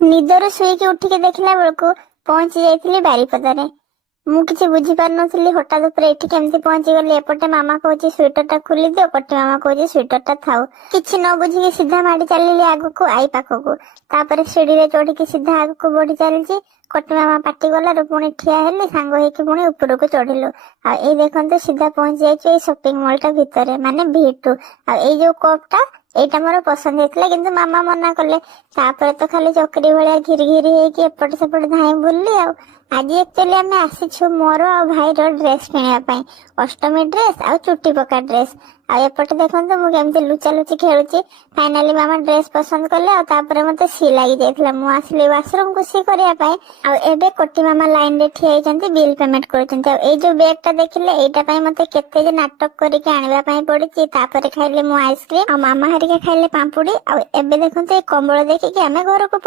ନିଦରୁ ଶୋଇକି ଉଠିକି ଦେଖିଲା ବେଳକୁ ପହଞ୍ଚି ଯାଇଥିଲି ବାରିପଦାରେ। ମୁଁ କିଛି ବୁଝିପାରୁନଥିଲି ହଠାତ୍ ଉପରେ ଏଠି କେମିତି ପହଞ୍ଚିଗଲି। ଏପଟେ ମାମା କହୁଛି ସ୍ୱେଟର ଟା ଖୋଲିଦିଅ, ପଟେ ମାମା କହୁଛି ସ୍ୱେଟର ଟା ଥାଉ। କିଛି ନ ବୁଝିକି ସିଧା ମାଡି ଚାଲିଲି ଆଗକୁ ଆଈ ପାଖକୁ। ତାପରେ ସିଡିରେ ଚଢିକି ସିଧା ଆଗକୁ ବଢି ଚାଲିଛି। କଟି ମାମା ପାଟି ଗଲାରୁ ପୁଣି ଠିଆ ହେଲି, ସାଙ୍ଗ ହେଇକି ପୁଣି ଉପରକୁ ଚଢିଲୁ। ଆଉ ଏଇ ଦେଖନ୍ତୁ ସିଧା ପହଞ୍ଚି ଯାଇଛୁ ଏଇ ସପିଂ ମଲ୍ ଟା ଭିତରେ, ମାନେ V2। ଆଉ ଏଇ ଯୋଉ କପ୍ ଟା ଏଇଟା ମୋର ପସନ୍ଦ ହେଇଥିଲା କିନ୍ତୁ ମାମା ମନା କଲେ। ତାପରେ ତ ଖାଲି ଚକ୍ରୀ ଭଳିଆ ଘିରି ଘିରି ହେଇକି ଏପଟେ ସେପଟେ ଧାଇଁ ବୁଲିଲି। ଆଉ ଆଜି ଆକ୍ଚୁଆଲି ଆମେ ଆସିଛୁ ମୋର ଆଉ ଭାଇର ଡ୍ରେସ୍ କିଣିବା ପାଇଁ, ଅଷ୍ଟମୀ ଡ୍ରେସ୍ ଆଉ ଚୁଟି ପକା ଡ୍ରେସ୍। ଆଉ ଏପଟେ ଦେଖନ୍ତୁ ମୁଁ କେମିତି ଲୁଚା ଲୁଚି ଖେଳୁଛି। ଫାଇନାଲି ମାମା ଡ୍ରେସ୍ ପସନ୍ଦ କଲେ, ଆଉ ତାପରେ ମତେ ସି ଲାଗି ଯାଇଥିଲା। ମୁଁ ଆସିଲି ୱାସରୁମ କୁ ସି କରିବା ପାଇଁ। ଆଉ ଏବେ କୋଟି ମାମା ଲାଇନ ରେ ଠିଆ ହେଇଛନ୍ତି, ବିଲ୍ ପେମେଣ୍ଟ କରୁଛନ୍ତି। ଆଉ ଏଇ ଯୋଉ ବ୍ୟାଗ୍ ଟା ଦେଖିଲେ, ଏଇଟା ପାଇଁ ମତେ କେତେ ଯେ ନାଟକ କରିକି ଆଣିବା ପାଇଁ ପଡିଛି। ତାପରେ ଖାଇଲେ ମୁଁ ଆଇସ୍କ୍ରିମ, ଆଉ ମାମା ହେରିକା ଖାଇଲେ ପାମ୍ପୁଡି। ଆଉ ଏବେ ଦେଖନ୍ତୁ ଏଇ କମ୍ବଳ ଦେଖିକି ଆମେ ଘରକୁ